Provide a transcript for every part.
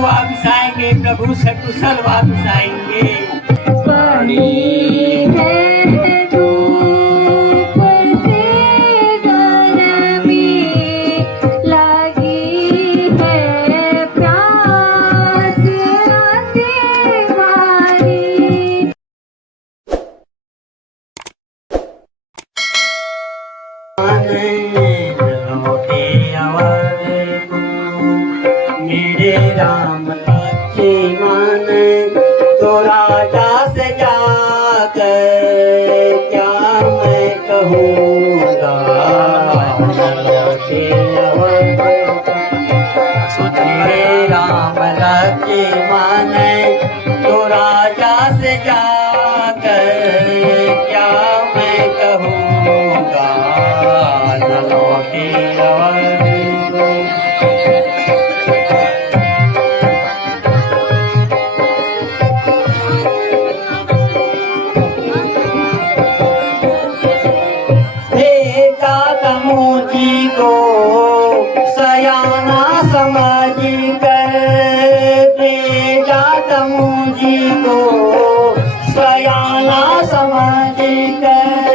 वापस आएंगे प्रभु, सकुशल वापस आएंगे। मेरे राम लक्ष्मण तो राजा से जाकर क्या मैं कहूँगा। मेरे राम लक्ष्मण तो राजा से जाकर क्या मैं कहूँगा। मुझी को सयाना समझ कर भेजा, मुझी को सयाना समझ कर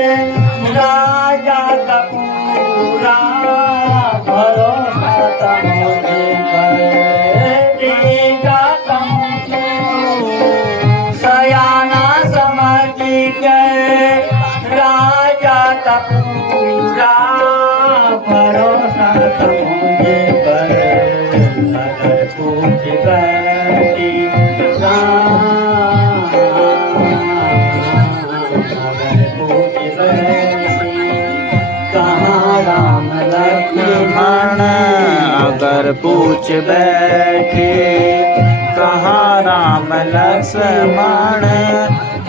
राजा का पूरा भरोसा मुझे पर भेजा, मुझी को सयाना समझ कर राजा का पूरा भरोसा मुझे पर नगर पूछ बैठी कहाँ राम लक्ष्मण अगर पूछ बैठे कहाँ राम लक्ष्मण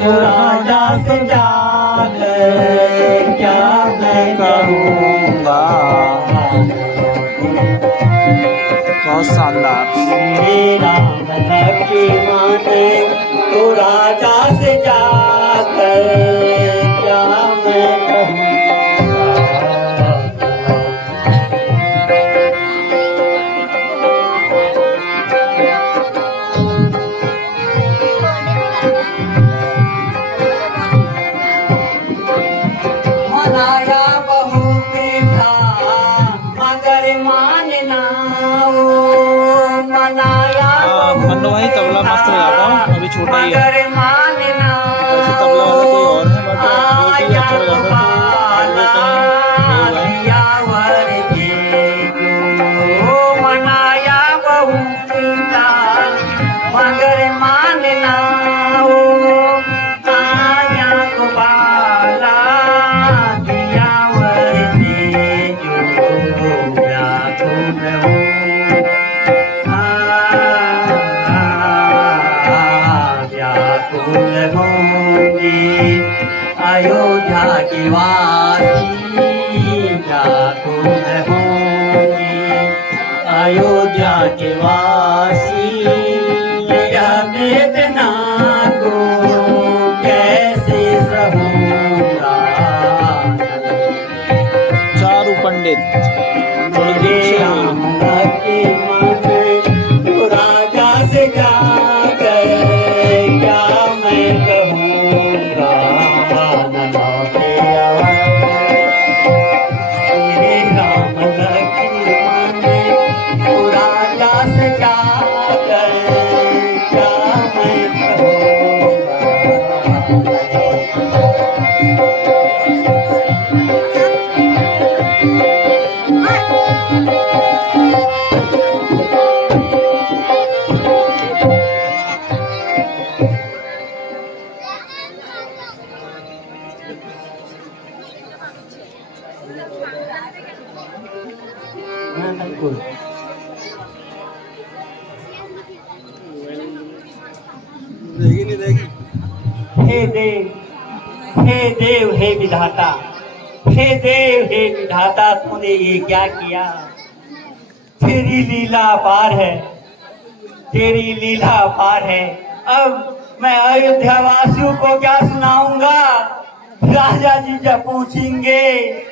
राजा से जाकर क्या मैं कहूँगा। बहुत शानदार। मेरे राम लक्ष्मण तो राजा से जाकर क्या मैं कहूँगा। मनाया बहुत था मगर मानना मनाया मन्नू भाई तबला मस्त बजाता हूँ, अभी छोटा ही है। मगर मानना तबला वाला कोई और है बट वो भी अच्छा बजाता है। मनाया बहुत था मगर मानना अयोध्या की वासी व्याकुल होंगे। अयोध्या के वासी यह वेदना को कैसे सहूँगा। चारू पंडित मेरे राम लक्ष्मण तो राजा से जाकर क्या मैं कहूँगा। मेरे राम लक्ष्मण तो राजा से जाकर क्या मैं कहूँगा। हे देव हे विधाता हे देव हे विधाता, तूने ये क्या किया? तेरी लीला अपार है, तेरी लीला अपार है। अब मैं अयोध्या वासियों को क्या सुनाऊंगा? राजा जी जब पूछेंगे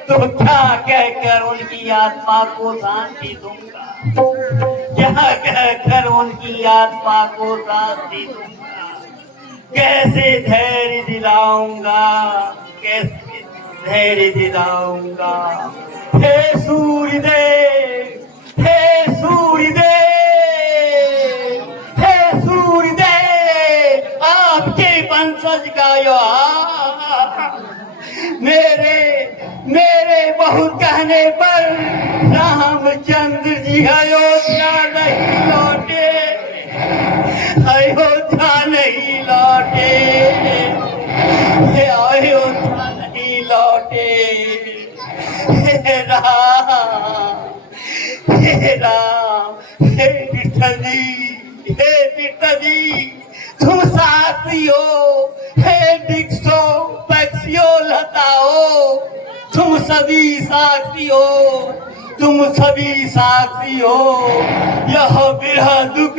तो क्या कहकर उनकी आत्मा को शांति दूंगा? क्या कहकर उनकी आत्मा को शांति दूंगा? कैसे धैर्य दिलाऊंगा? कैसे धैर्य दिलाऊंगा? हे सूर्यदेव, हे सूर्यदेव, हे सूर्यदेव, आपके वंशज का मेरे बहुत कहने पर रामचंद्र जी अयोध्या नहीं लौटे, अयोध्या नहीं लौटे, अयोध्या नहीं लौटे। हे राम, हे राम, हे विठल जी, हे विठल जी, तुम साक्षी हो। हे वृक्षो पक्षियों लताओ, तुम सभी साक्षी हो, तुम सभी साक्षी हो। यह विरह दुख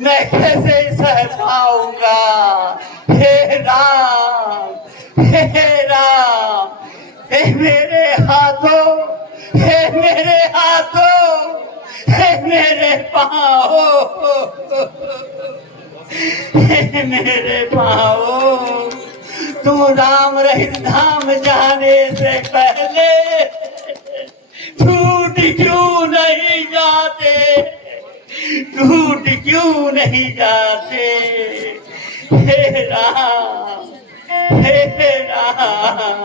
मैं कैसे सह पाऊंगा? हे राम, हे राम, हे मेरे हाथों, हे मेरे हाथों, हे मेरे पाँव, हे मेरे पाँव, तुम राम रहित धाम जाने से पहले टूट क्यों नहीं जाते? टूट क्यों नहीं जाते? हे राम, हे राम।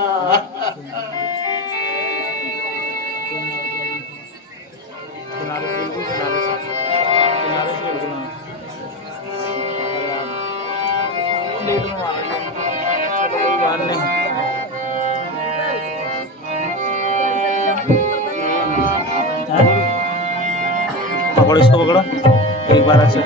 पकड़ो, इसको पकड़ो एक बार ऐसे।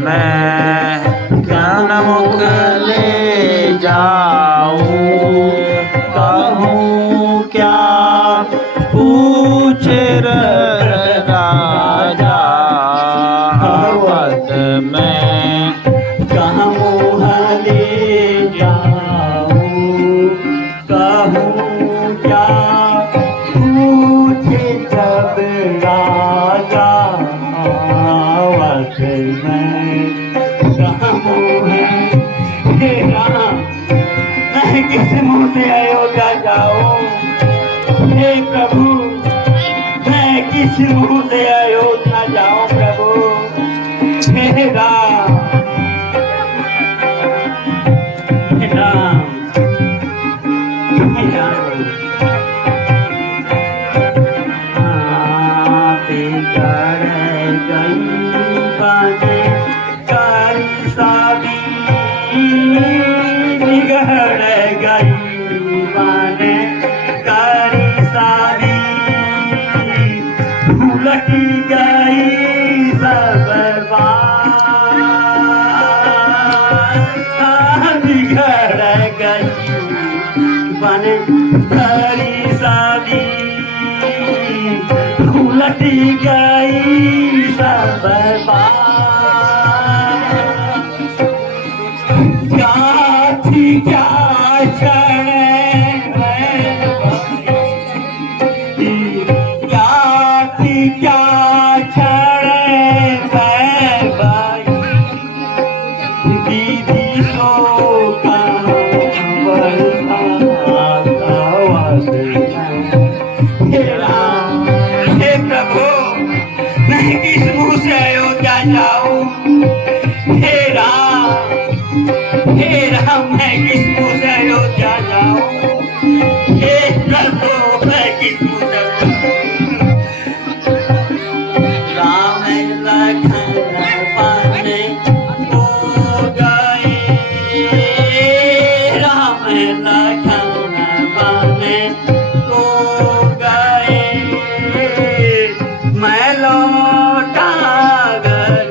मैं ज्ञान मुख ले जाऊं, कहूँ क्या पूछे राजा? अवध में कहाँ ले जाऊं, कहूँ क्या पूछे जब राजा? अवध में हे राम, मैं किस मुंह से अयोध्या जाऊं? हे प्रभु, मैं किस मुंह से अयोध्या जाऊं प्रभु? हे राम, हे राम, हे राम। लटी गई सब बिगड़ गई बन सारी सादी, लटी गई सब क्या थी क्या क्षण, क्या क्षण मैं भाई दीदी तो हे राम, हे प्रभु, मैं किस मुंह से अयोध्या जाऊं? हे राम, हे राम, मैं किस मुंह से अयोध्या जाऊं? हे प्रभु, मैं किस मुंह से लखन पाने हो गए, लखन बने तो गए मैं लौटा घर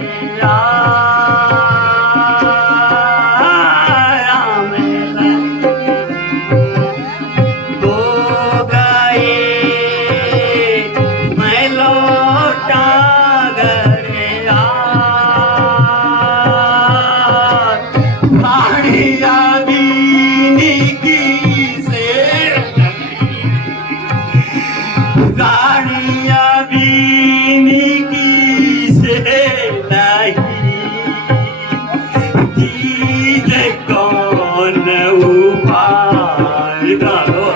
आया मैं तो गए मैं लौटा घर आया बीनी की से गाड़िया बीनी की से नहीं दीजे कौन उपाय डालो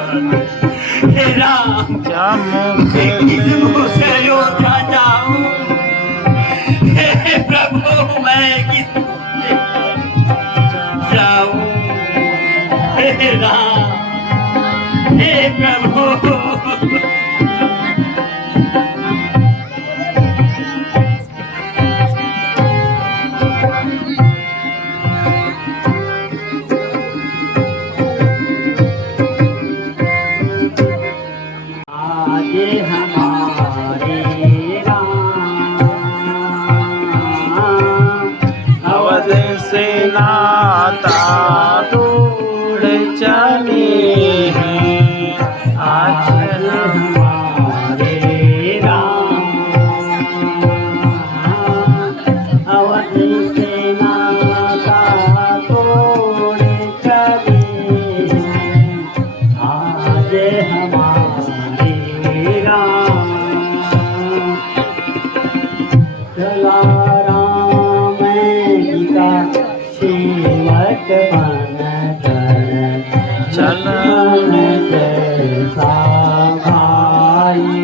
हे राम क्या मुख किस मुँह से अयोध्या जाऊं हे प्रभु मैं किस मुँह से जाऊं हे राम हे प्रभु आज हमारे राम अवध से नाता तोड़ चले हैं आज हमारे राम अवध से नाता तोड़ चले आज हमारे राम चला राम गीता सेवक बन कर चलन जैसा भाई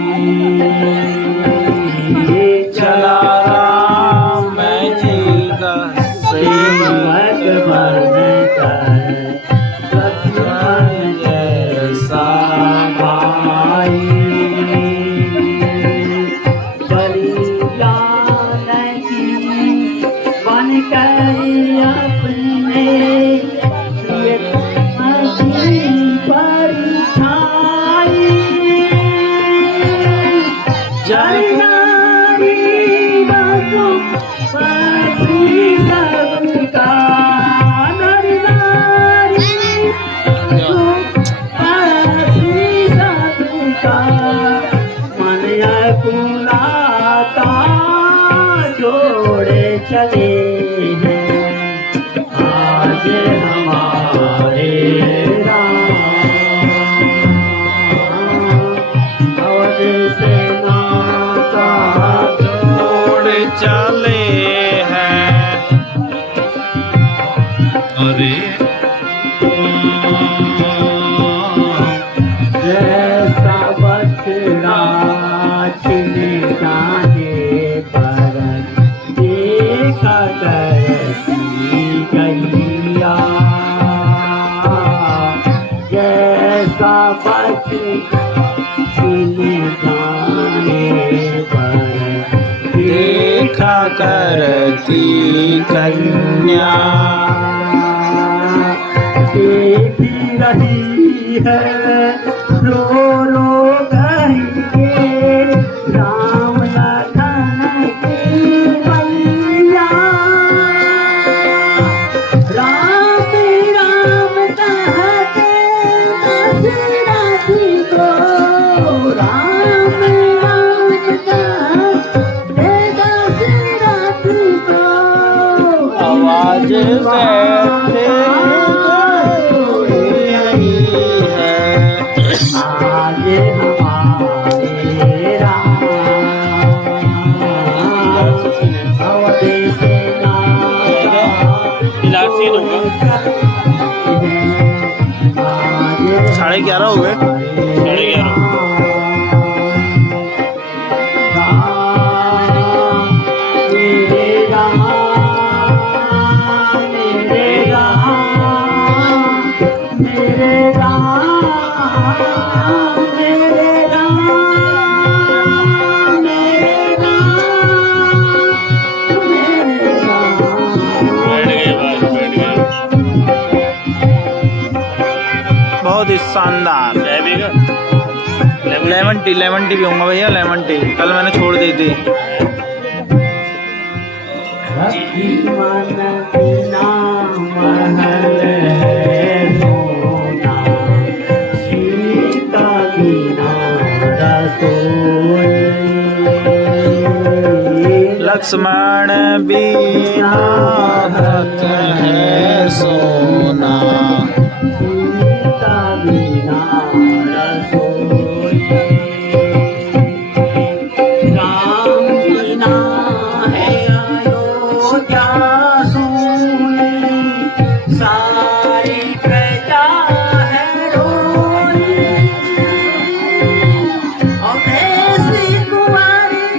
चला राम जी का सेवक बन कर लक्ष्मण जैसा भाई बलिदान की बन कर अपने परछाई जरनारी बातों पसी सबका नरनारी पसी सबका मन पुनाता जोड़े चले हैं आज हमारे अवध से नाता तोड़ चले हैं अरे जैसा बछड़ा छिन जाने पर देखा करती गैया जैसा बछड़ा छिन जाने पर देखा करती कन्या देखी रही है रो रो गई के राम लखन की मैया राम राम कहते दशरथ को राम राम कहते दशरथ को आवाज बैठे आज हमारे राम अवध से नाता साढ़े 11 हो गए बहुत ही शानदार। लेमन टी पीऊंगा भैया, लेमन टी कल मैंने छोड़ दी थी। लक्ष्मण बिना रत है सोना, सीता बिना रसोई, राम बिना है अयोध्या सोनी, सारी प्रजा है रोई। और ऐसी कुंवारी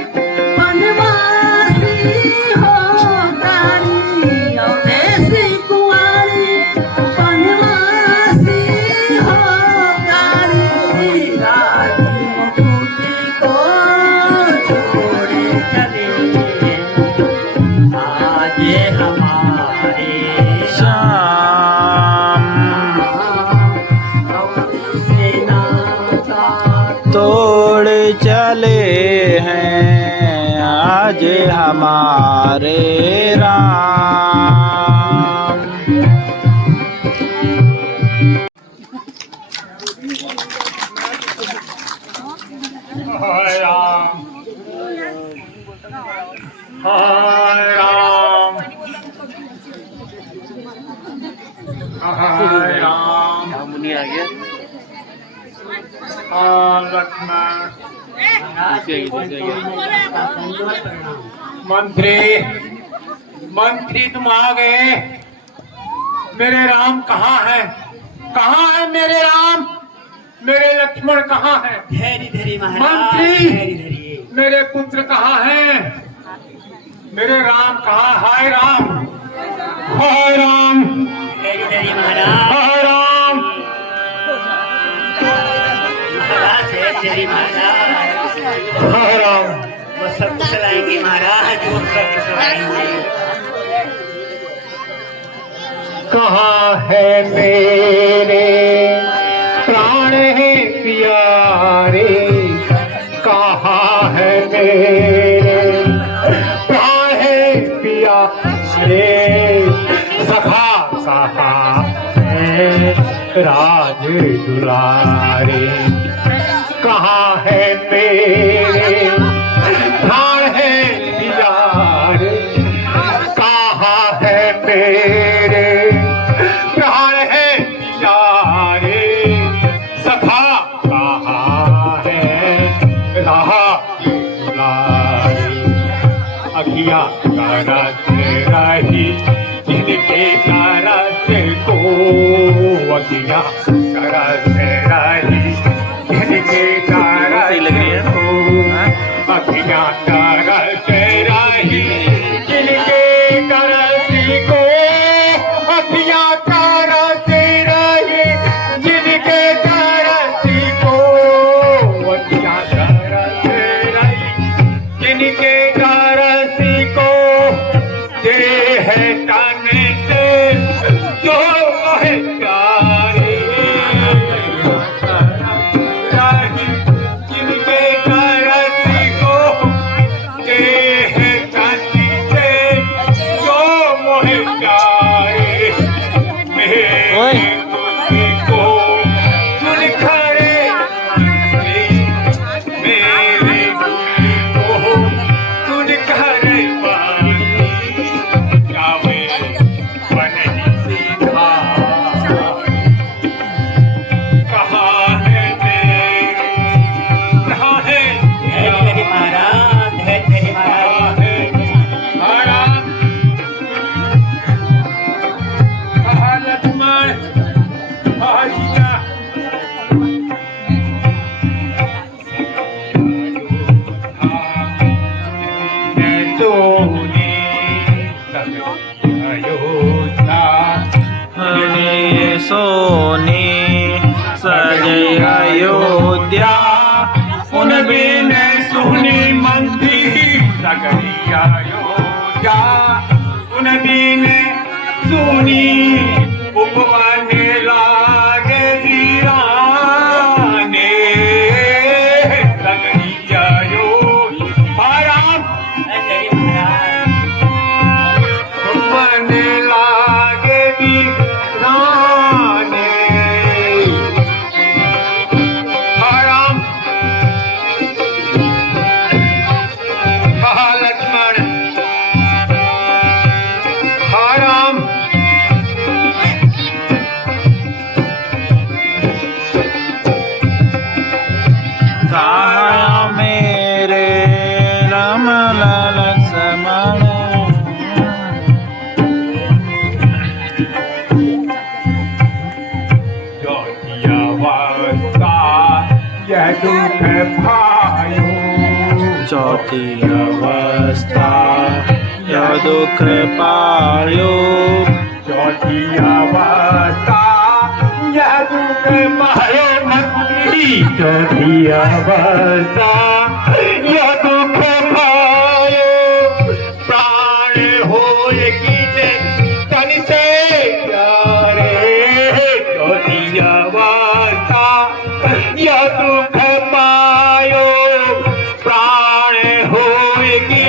बनवासी हो तारी, और ऐसी कुंवारी बनवासी हो तारी, राजी मुकुट को छोड़े चले आज हमारे श्याम। सेना का तोड़ चले हैं आज हमारे राम। हाय राम, हाय राम, हाय राम, मुनि आ गया। हाय लक्ष्मण। मंत्री, मंत्री तुम आ गए। मेरे राम कहाँ है? कहाँ है मेरे राम? मेरे लक्ष्मण कहाँ है? धैर्य धरी महाराज, मंत्री! धैर्य धरिए। मेरे पुत्र कहाँ हैं? मेरे राम कहाँ? हाय राम, हाय राम, धैर्य धरिए महाराज, हाय राम। महाराज धैर्य धरिए महाराज, हाय राम। वो सब चलाएंगे महाराज, वो सब चलाएंगे। कहाँ है मेरे प्राण है प्यारे? कहाँ है मेरे प्राण है प्यारे? सखा कहाँ है राज दुलारे? कहाँ है मेरे प्राण है प्यारे? कहाँ है मेरे प्राण है प्यारे? सखा कहाँ है राह दुलारे? अखिया कारा से रही जिनके कारा से को, अखिया कारा से रही जिनके कारा सही लग रही है। को, अखिया कारा से रही जिनके कारा से को, अखिया कारा से रही जिनके कारा से को, अखिया कारा से रही जिनके कारा से को, दे है तन से जो है प्यारे। रही जिनके कारा से को, दे है तन से जो मोहे प्यारे। ओए। मेरे तुझको सुन खरे, मेरे तुझको सुन खरे बानी, जावे बन सीधा। कहाँ है मेरे, कहाँ है धैर्य धरिए महाराज, धैर्य धरिए महाराज। कहाँ है हरा, कहाँ लक्ष्मण, कहाँ सीता? सोने अयोध्या हरे सोने सजय अयोध्या, उन बिन सुनी मंत्री सगरी अयोध्या, उन बिन सुनी उपवन लागे वीरा। दुख पायो। चौथी अवस्था यह दुख पायो। चौथी अवस्था यह दुख पायो मंत्री। चौथी अवस्था यह दुख पायो। प्राण होएगी तन से प्यारे। चौथी अवस्था यह दुख पायो। प्राण होएगी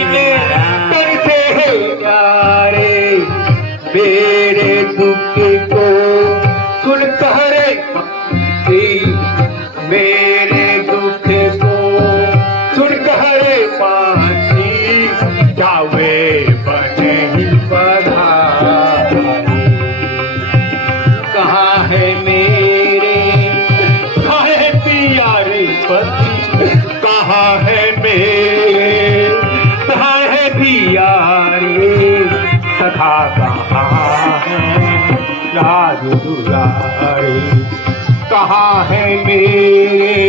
तन से प्यारे। मेरे दुख को सुन करे मेरे दुख को सुन करे पासी। जावे बने ही पधारी। कहाँ है मेरे कहाँ है प्यारे पति। कहाँ है मेरे कहाँ है प्यारे सखा। कहाँ है राज दुलारे। कहाँ है मेरे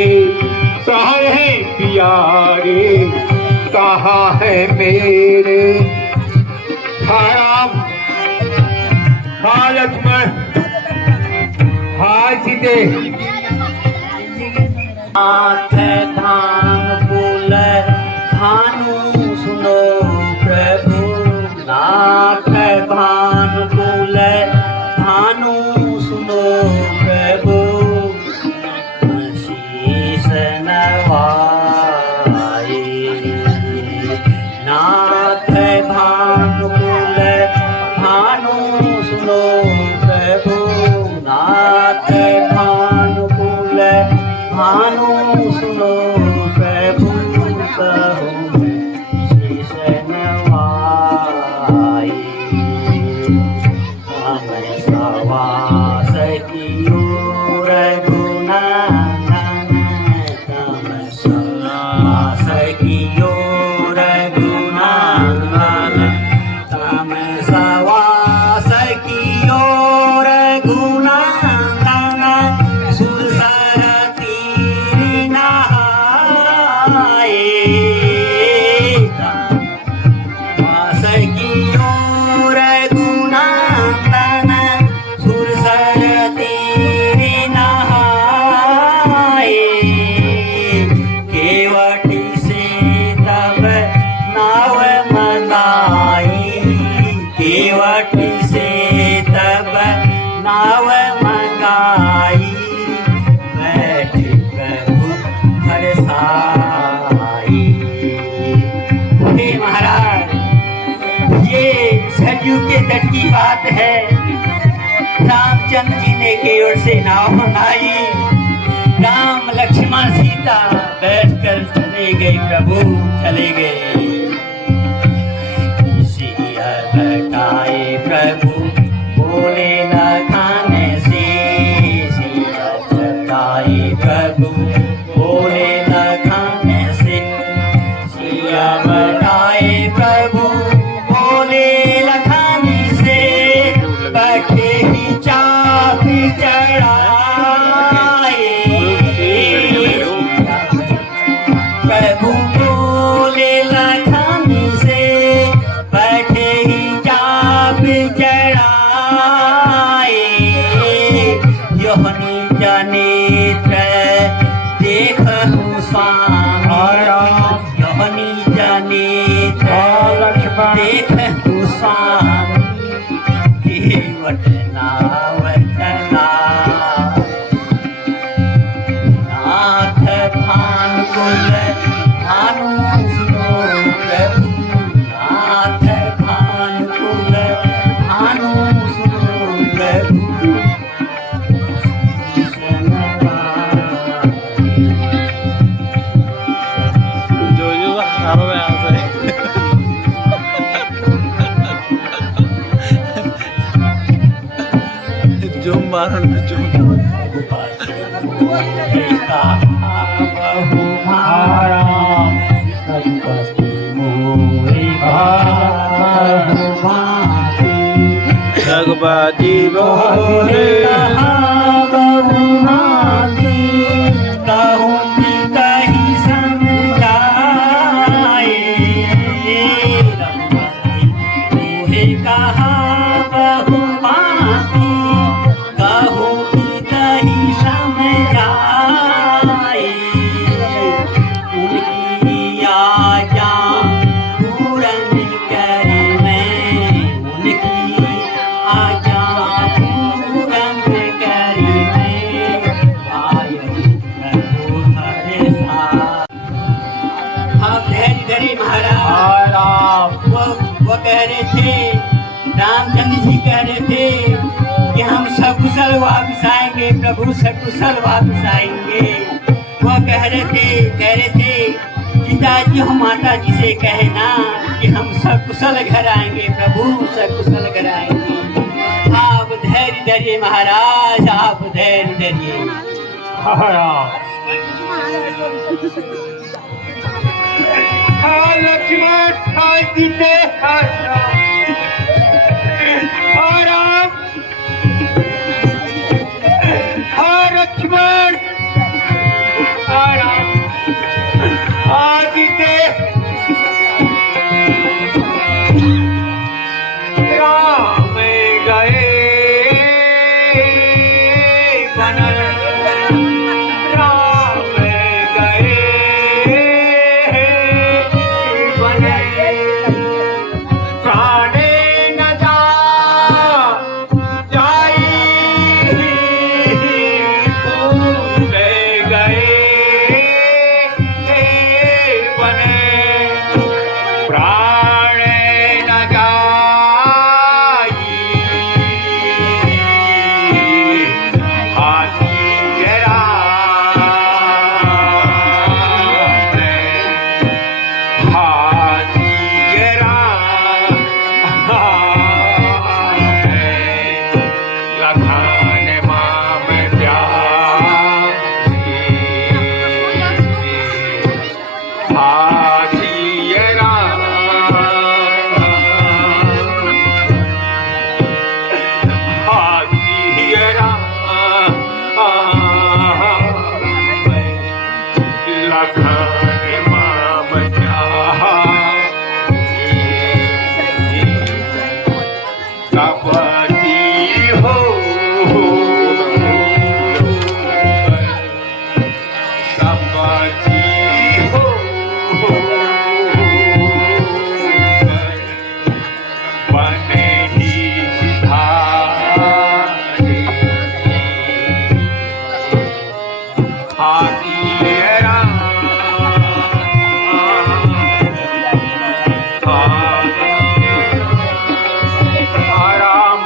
कहाँ है प्यारे। कहाँ है मेरे हाँ राम हाँ लक्ष्मण हाँ सीते। नाथ धाम कुल भानु सुनो प्रभु। नाथ भान कुल भानु सुनो प्रभु। शीस नवाए। नाथ भान कुल भानु सुनो प्रभु। नाथ भान कुल भानु सुनो प्रभु। कहूँ शीस नवाए। हम सवास कियो रघुनंदन। तम सवास कियो रघुनंदन। तम सवास कियो रघुनंदन। सुरसर तीर नहाए। वास कियो रघुनंदन। सुरसर तीर नहाए। केवटी से तब नाव मनाई। केवटी से तब नाव मंगाई। बैठ प्रभु हरसाई। हे महाराज ये सरयू के तट की बात है। रामचंद्र जी ने केवट से नाव मंगाई। राम लक्ष्मण सीता बैठकर चले गए प्रभु चले गए। सिया घटाए प्रभु बोले न खाने से। सिया घटाए प्रभु बोले न खाने से। सिया घटाए प्रभु बोले न खाने से। बैठे ही चाप चढ़ाए। प्रभु बोले न खाने से। बैठे ही चाप चढ़ाए। योहनी जनेत्र देखहु स्वामी। योहनी जनेत्र देखहु स्वामी। केवट नाव चला। नाथ भान कुल भानु सुनो प्रभु। नाथ भान कुल भानु सुनो प्रभु। जो हारो में यहाँ से जो मारन जो रघुपति बोले कहूँ जी कह रहे थे कि हम सकुशल वापस आएंगे प्रभु, सकुशल वापस आएंगे। वह कह रहे थे पिताजी हम माता जी से कहे ना कि हम सकुशल घर आएंगे प्रभु, सकुशल घर आएंगे। आप धैर्य धरिए महाराज, आप धैर्य धरिए। लक्ष्मण सीते राम, लक्ष्मण राम सीते राम गए बनल, राम गए बनल, प्राणे न जाई गए बने, प्राण न जाई हाथी राम, हाथी राम लखान माम प्यासी, हाथी राम, हाथी राम लखान माम प्यासी, कपटी हो कपटी हो बने ही सिधारे, हाथी राम, राम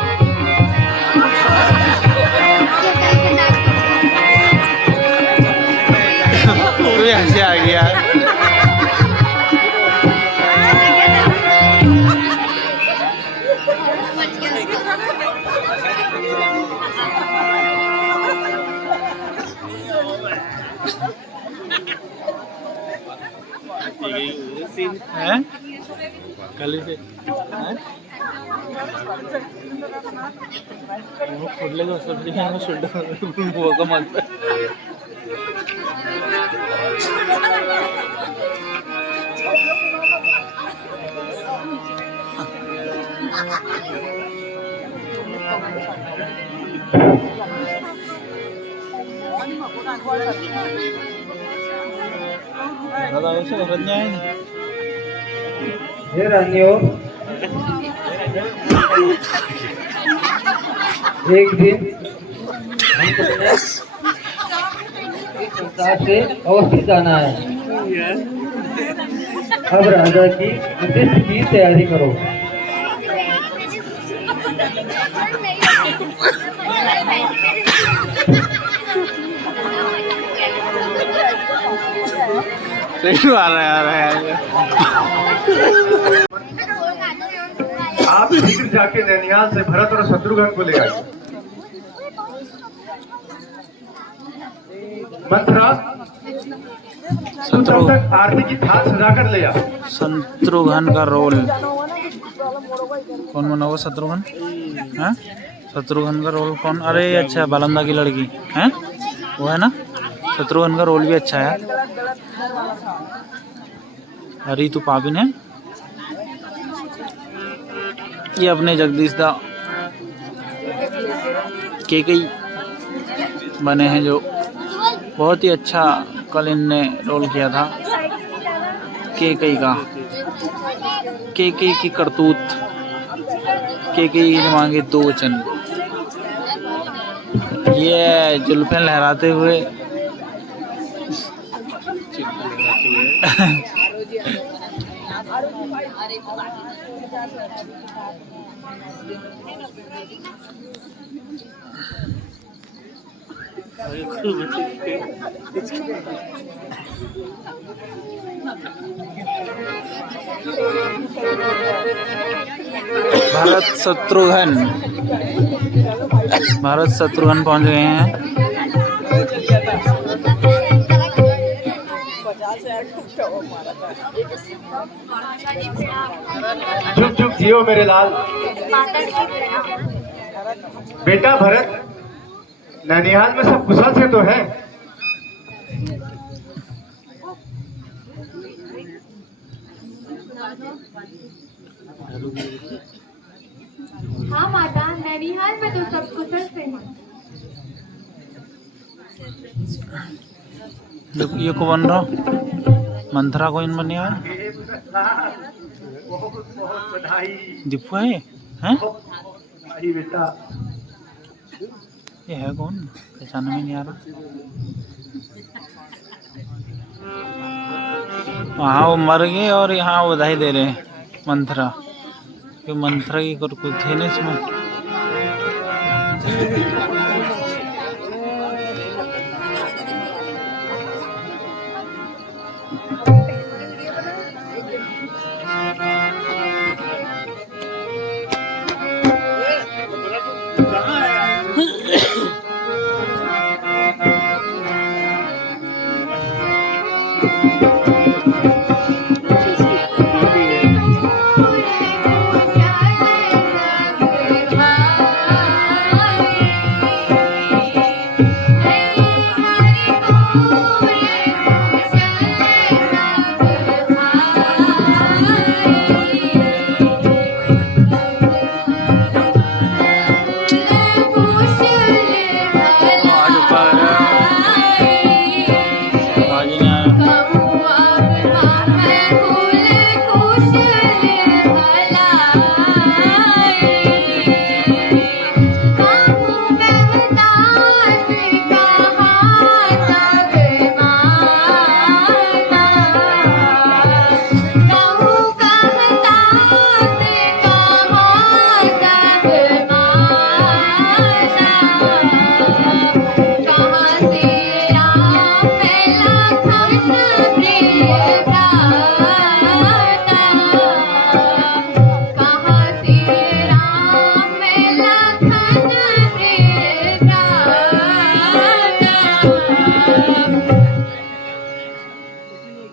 कोई हंसी आ गया। हैं? कल से वो खोललेगा सब्जी खाना सुन वो का मत दादा ऐसे करने आए हे रानियों, एक दिन हमको इस संसार से अवश्य जाना है। अब राजा की अंत्येष्टि की तैयारी करो। सही आ रहा है। आप शीघ्र जाके नैनियाल से भरत और शत्रुघ्न को ले आए। मंथरा, तू तब तक आरती की थाल सजाकर ले आ। शत्रुघ्न का रोल कौन बना हुआ? शत्रुघ्न है? शत्रुघ्न का रोल कौन? अरे अच्छा, बालंदा की लड़की है वो है ना। शत्रुघ्न का रोल भी अच्छा है। अरे तू पाबिन है। ये अपने जगदीश दा केकई बने हैं जो बहुत ही अच्छा कल इनने रोल किया था। केकई का, केकई की करतूत, केकई की मांगे दो वचन। ये जुल्फें लहराते हुए भरत शत्रुघ्न पहुंच गए हैं। चुप चुप जियो मेरे लाल। बेटा भरत, नैनिहाल में सब कुशल से तो है? हाँ माता, नैनीहाल में तो सब कुशल से हैं। ये को बन रहा मंथरा को इन बनिया बहुत बहुत बधाई। दीपू है हैं? बधाई बेटा। ये है कौन? पहचान में नहीं आ रहा। वहाँ वो मर गए और यहाँ वो बधाई दे रहे हैं मंथरा। ये मंथरा की कुछ है ना इसमें।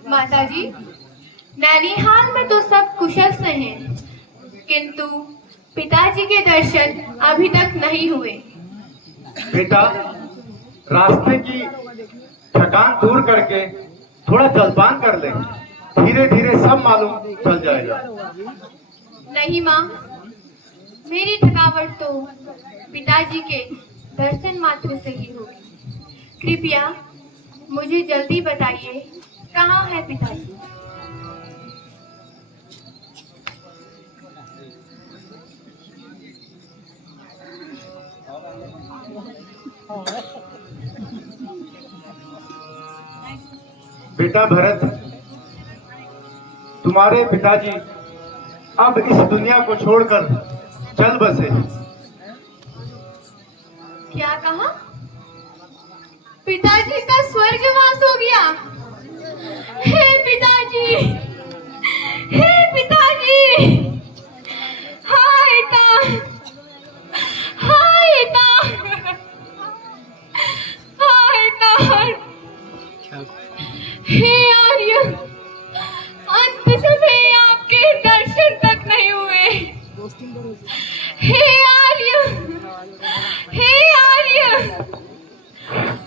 माताजी, नैनीहाल में तो सब कुशल से हैं, किंतु पिताजी के दर्शन अभी तक नहीं हुए। बेटा, रास्ते की थकान दूर करके थोड़ा जलपान कर ले, धीरे धीरे सब मालूम चल जाएगा। नहीं माँ, मेरी थकावट तो पिताजी के दर्शन मात्र से ही होगी। कृपया मुझे जल्दी बताइए, कहाँ है पिताजी? बेटा भरत, तुम्हारे पिताजी अब इस दुनिया को छोड़कर चल बसे। क्या कहा? पिताजी का स्वर्गवास हो गया। हे पिताजी, हे पिताजी, हाय ता, हाय ता, हाय ता। हे आर्य, अंत समय आपके दर्शन तक नहीं हुए। हे आर्य, हे आर्य,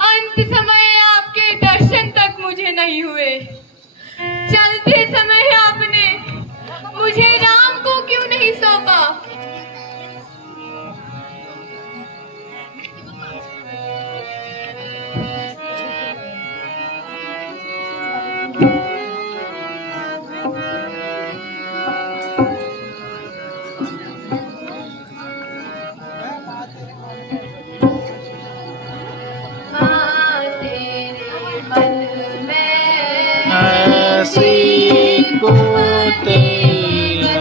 अंत समय आपके दर्शन तक मुझे नहीं हुए। चलते समय आपने मुझे राम को क्यों नहीं सौंपा? ऐसी को तेरी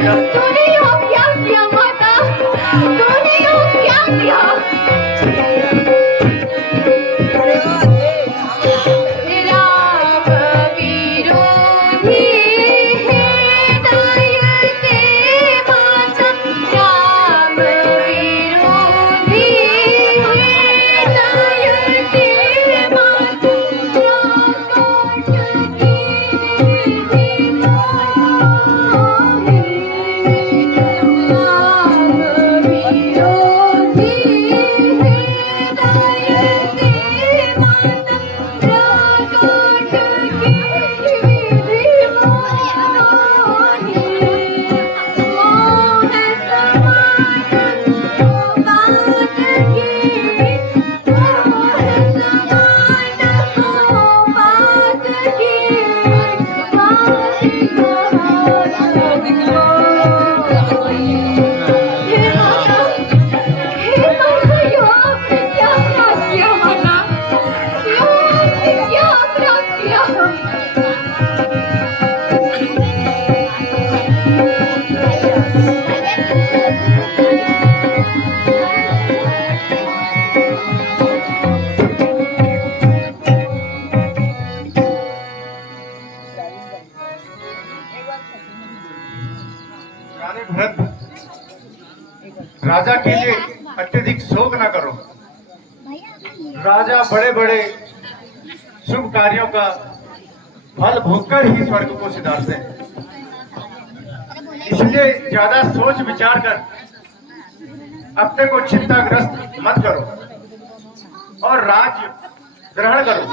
बेटा। तूने यहाँ क्या किया माता? तूने यहाँ क्या किया? राम विरोधी हृदयते माता, राम विरोधी हृदयते माता, राकाट की राम विरोधी हृदयते माता, राकाट की मोह समागम बात की, मोह समागम बात की, बात हे माता, यो आपने क्या अपराध किया माता? यो आपने क्या अपराध किया? रानी भरत, राजा के लिए अत्यधिक शोक न करो। राजा बड़े बड़े शुभ कार्यों का फल भोगकर ही स्वर्ग को सिधारते हैं। इसलिए ज्यादा सोच विचार कर अपने को चिंताग्रस्त मत करो और राज्य ग्रहण करो।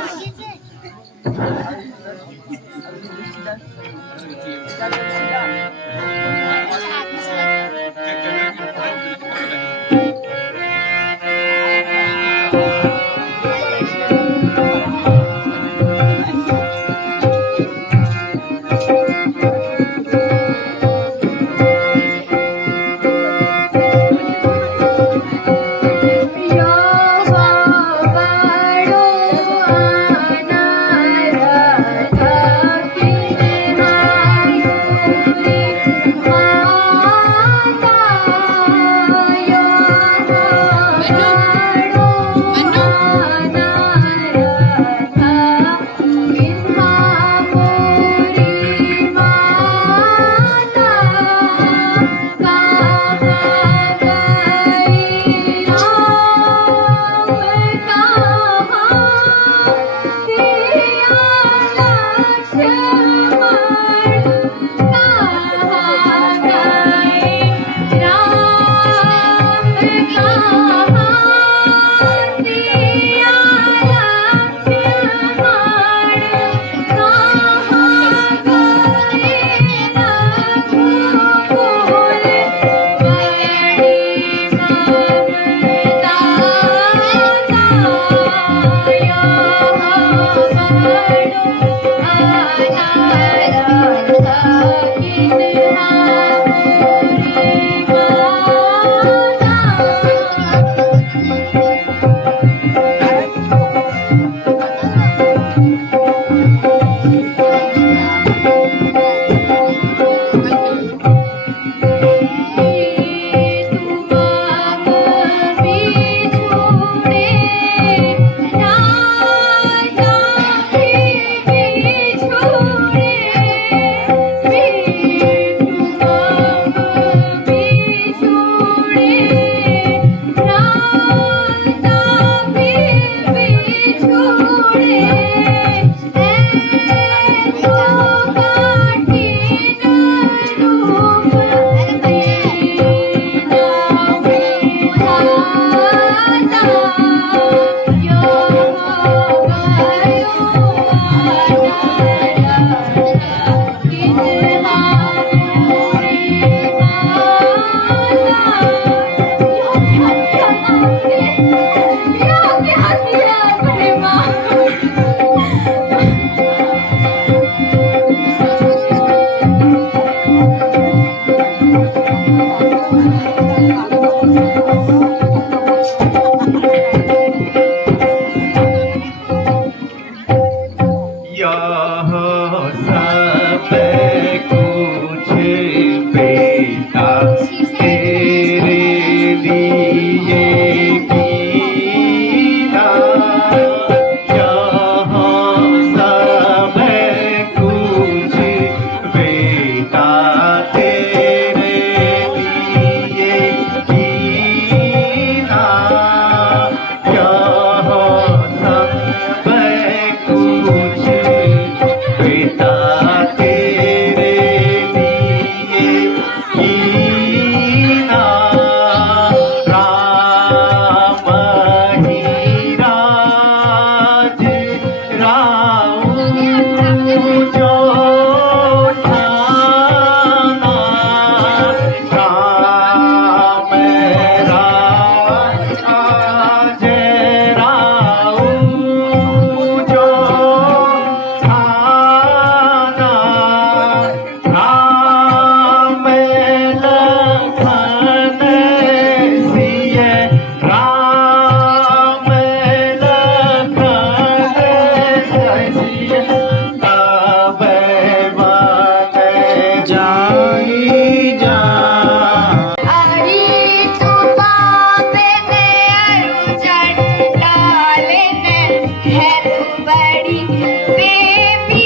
बड़ी बेबी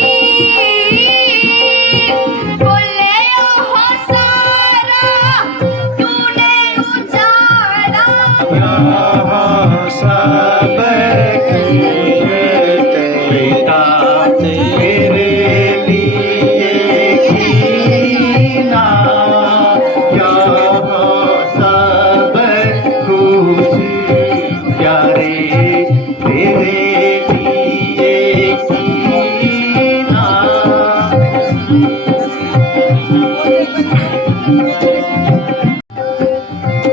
बोले हो सारा तूने उजाड़ा सब बेटा तेरे लिए कीना, सब कुछ प्यारे तेरे लिए कीना।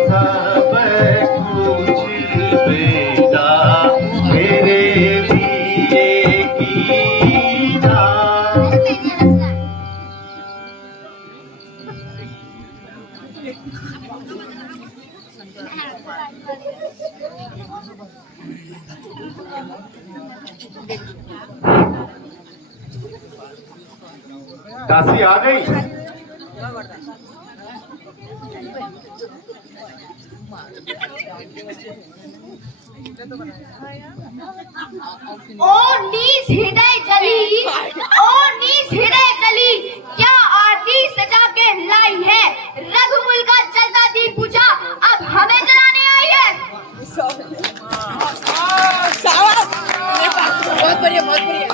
सब कुछ बेटा तेरे लिए कीना। दासी आ गई। ओ नीच हृदय जली, ओ नीच हृदय जली, क्या आरती सजा के लाई है? रघुकुल का जलता दीप बुझा, अब हमें जलाने आई है। बहुत बढ़िया, बहुत बढ़िया।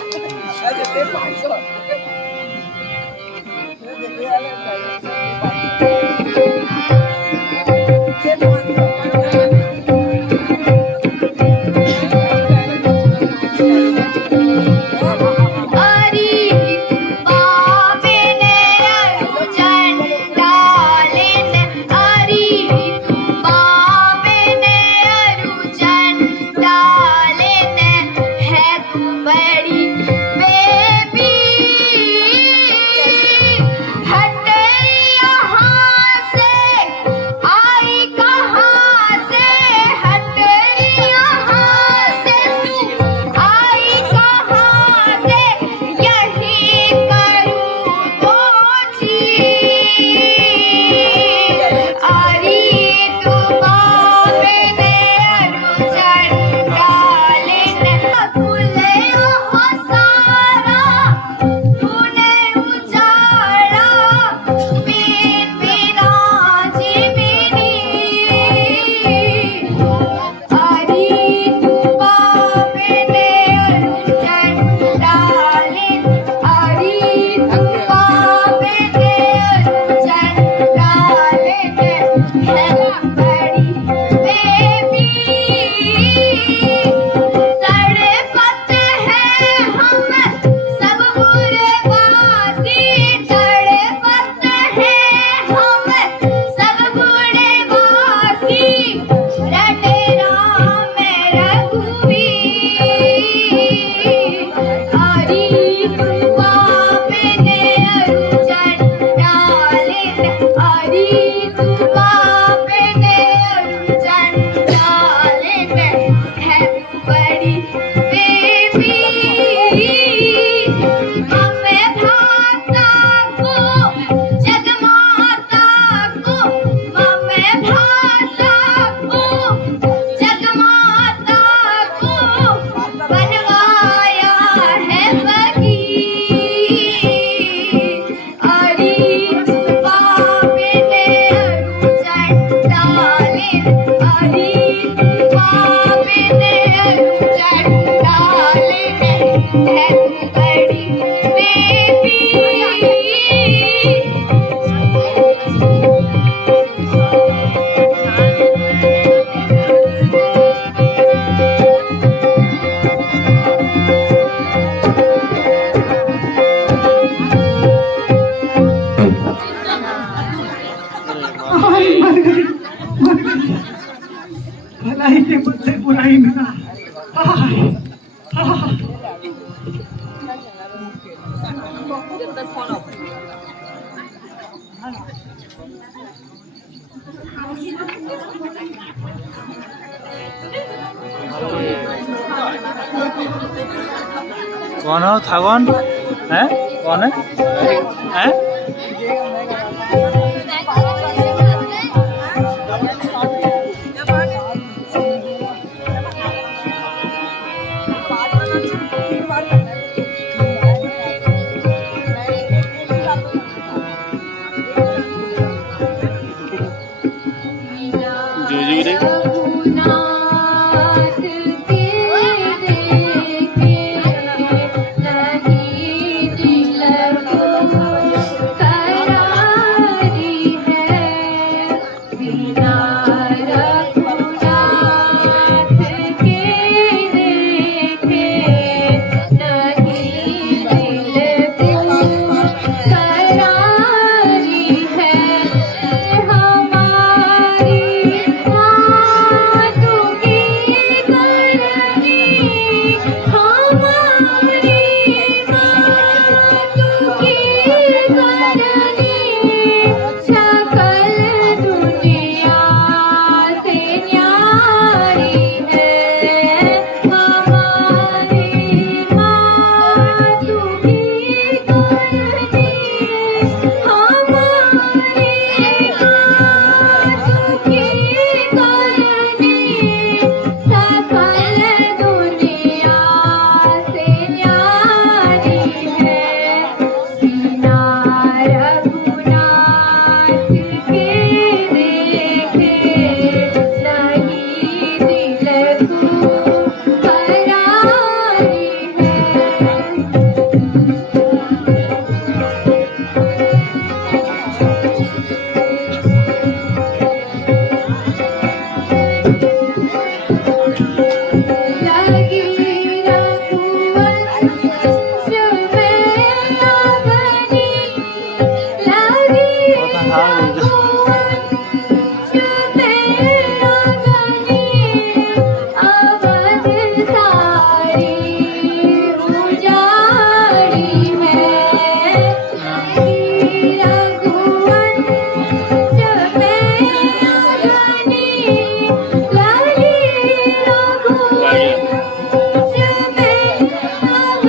भलाई के बदले बुराई मिला। कौन हो था? कौन है? कौन है? हैं?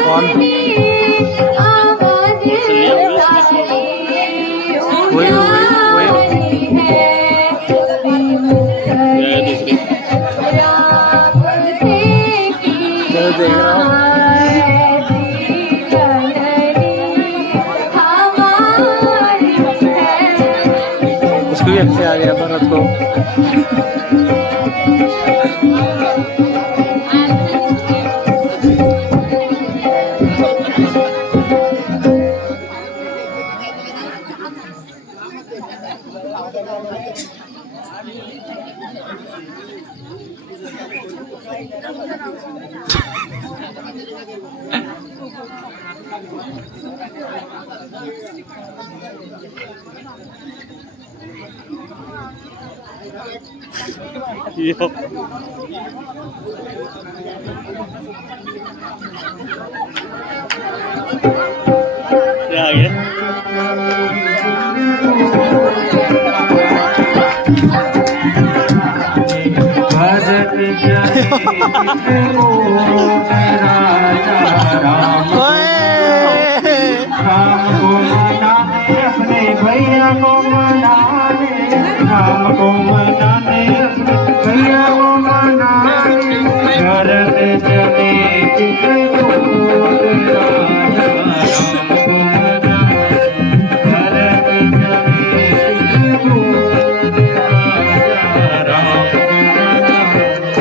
कौन? वही देख रहा हूँ। उसको भी अच्छे आ गया भरत को। यो क्या आ गया? राम को मनाने अपने भैया को मनाने, राम को मनाने अपने भैया को मनाने, भरत चले चित्रकूट राजा राम को मनाने, भरत चले चित्रकूट राजा राम को मनाने,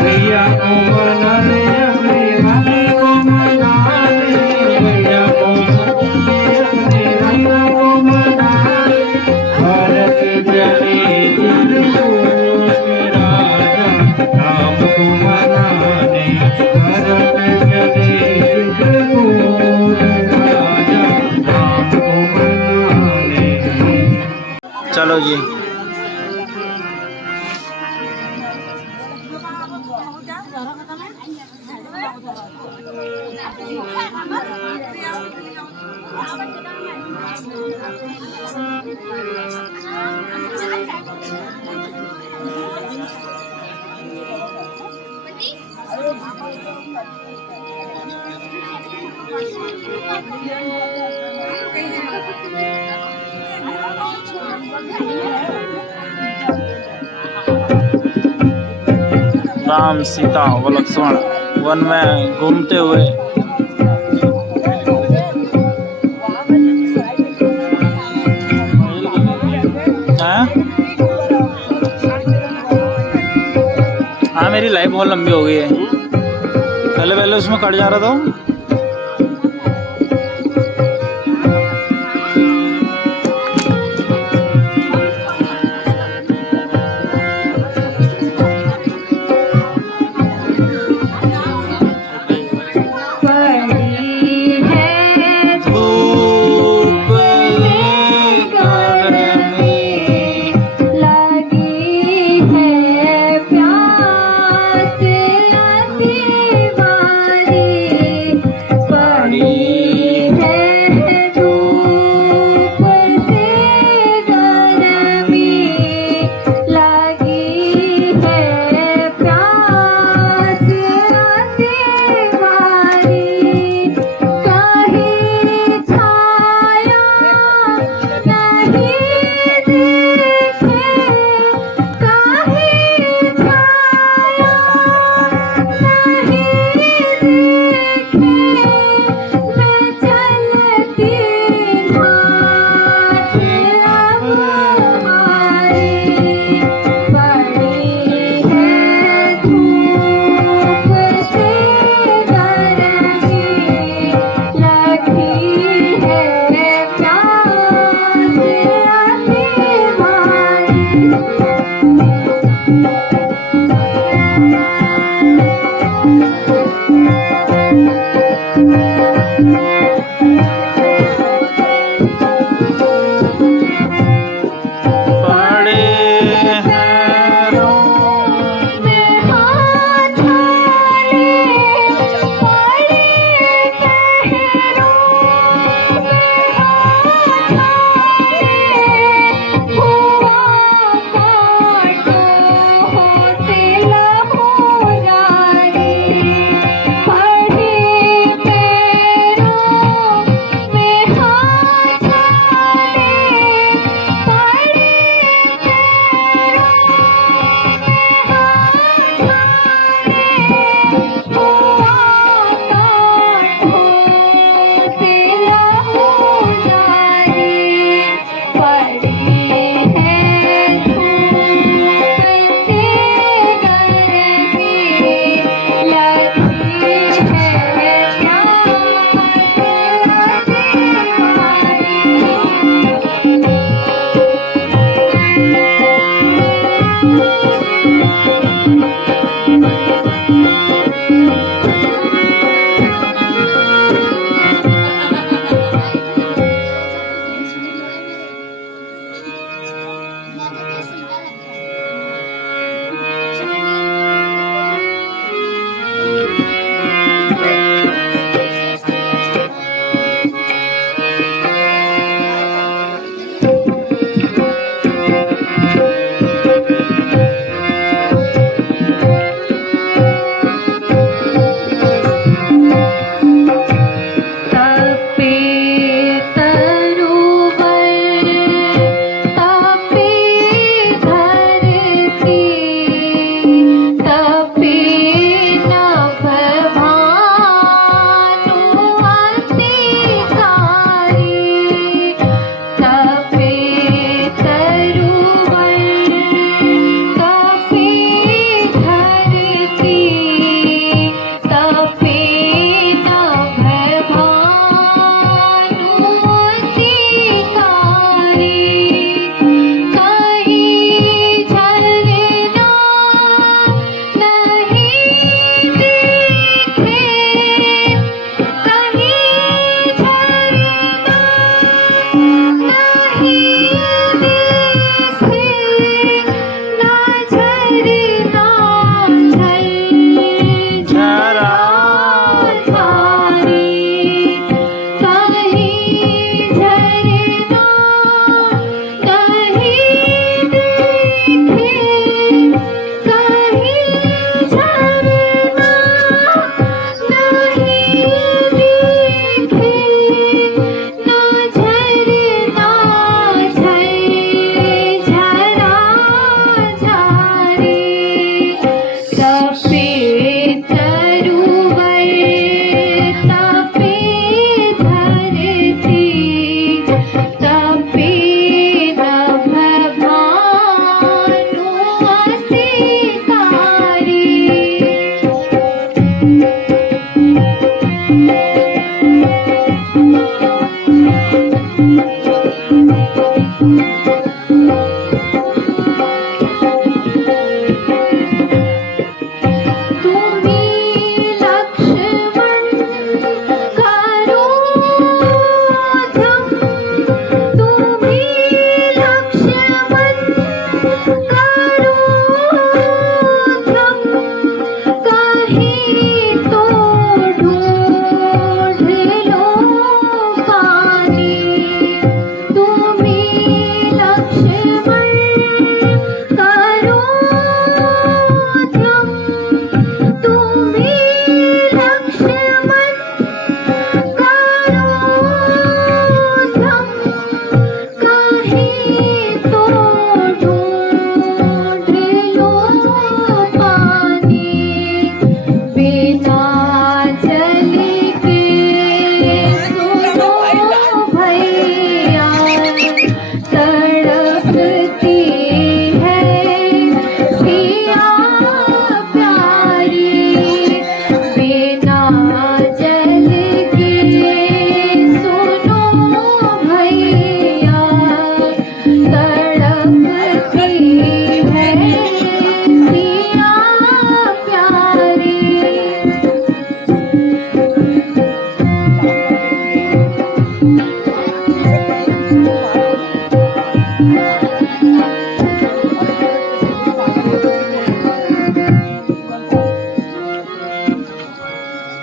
भैया को मनाने अपने भाई को मनाने, भैया को चलो जी। राम सीता व लक्ष्मण वन में घूमते हुए हाँ मेरी लाइफ बहुत लंबी हो गई है। पहले पहले उसमें कट जा रहा था।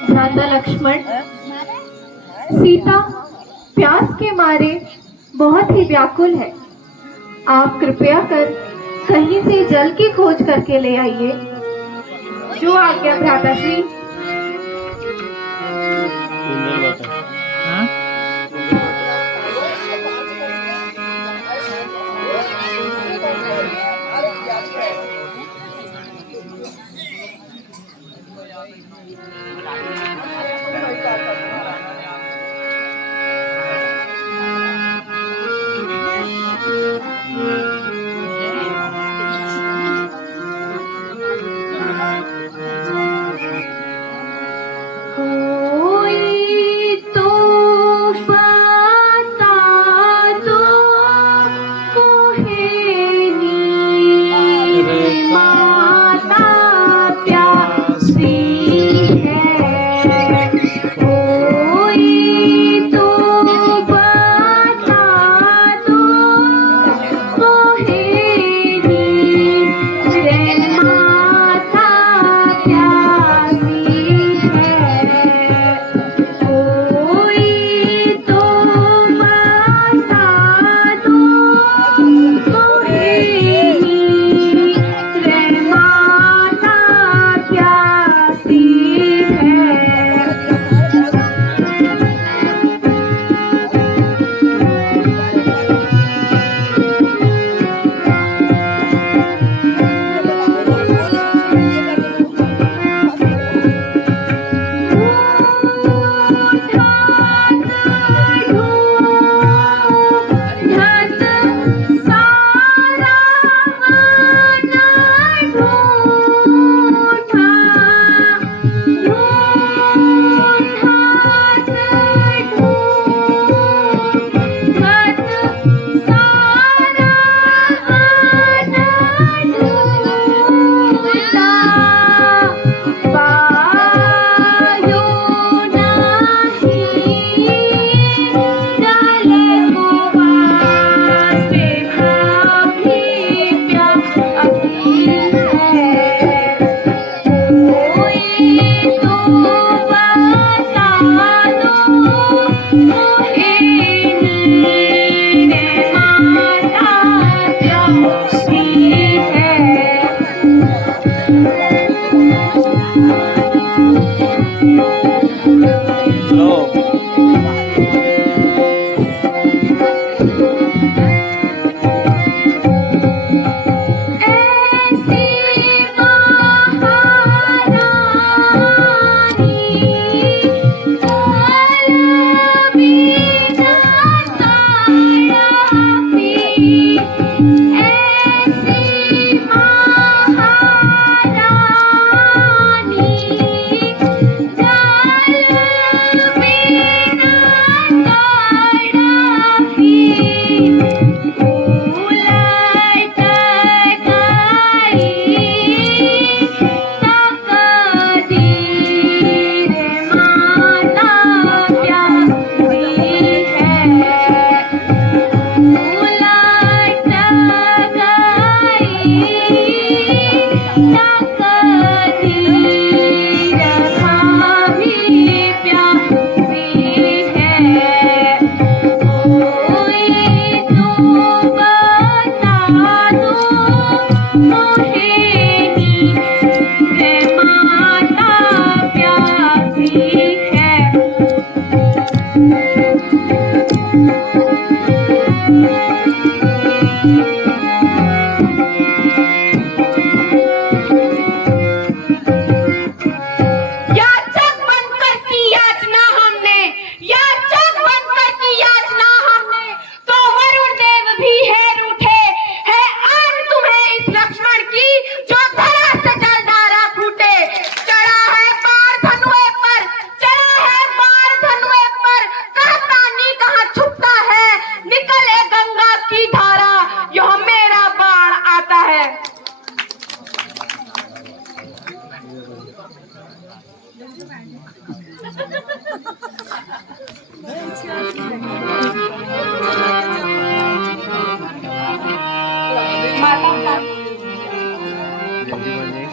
भ्राता लक्ष्मण, सीता प्यास के मारे बहुत ही व्याकुल है। आप कृपया कर कहीं से जल की खोज करके ले आइए। जो आज्ञा भ्राताश्री। हाँ?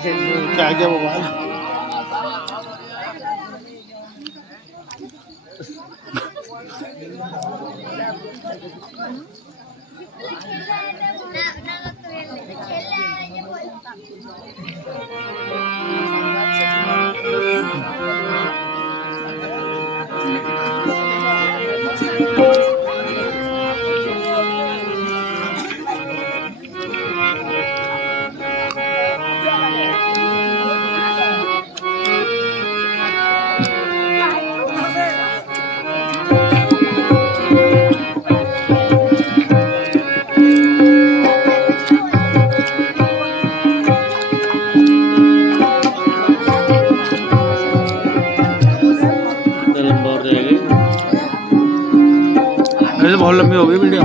क्या क्या बाबा बहुत लंबी हो गई वीडियो।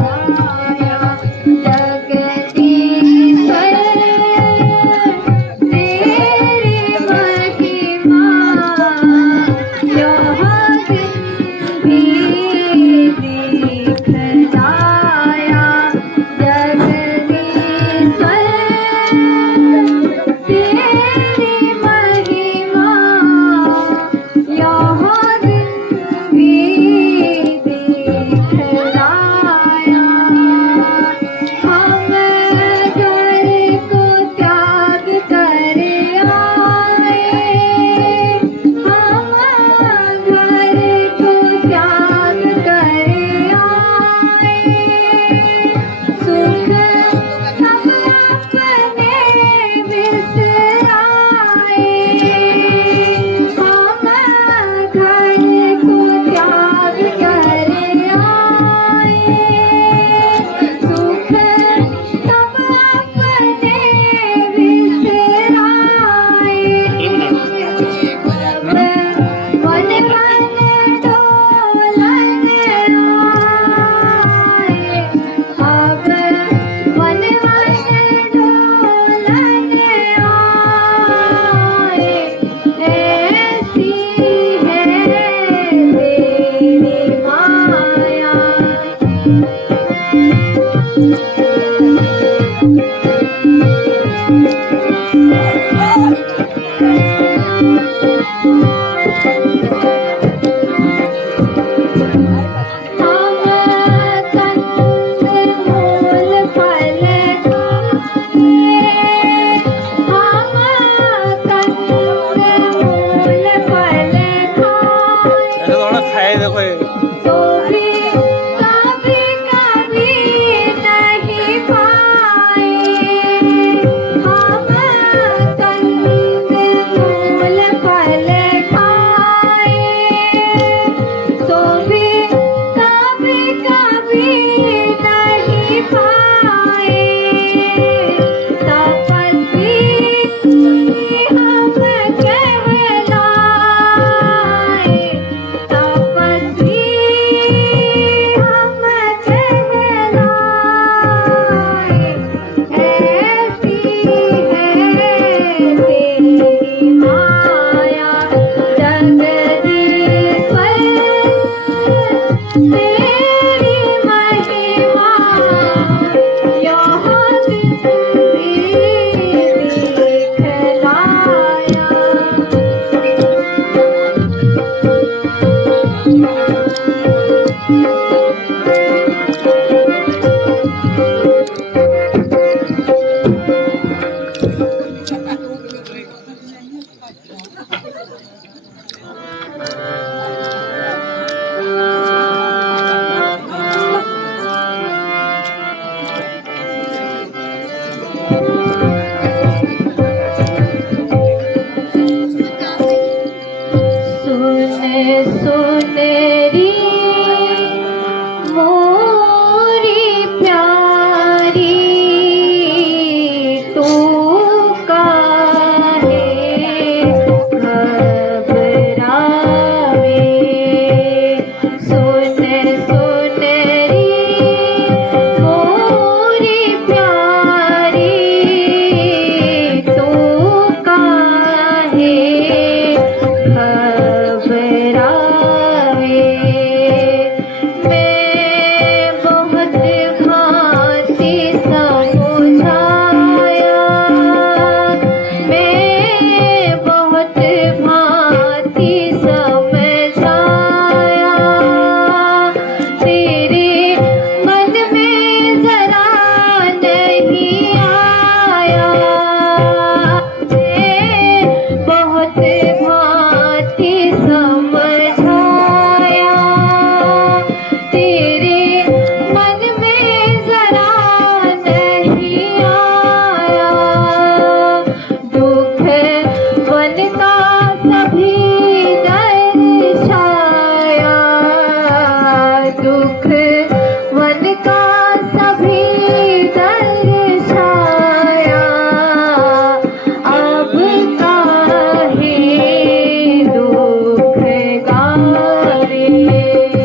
घबरावे रे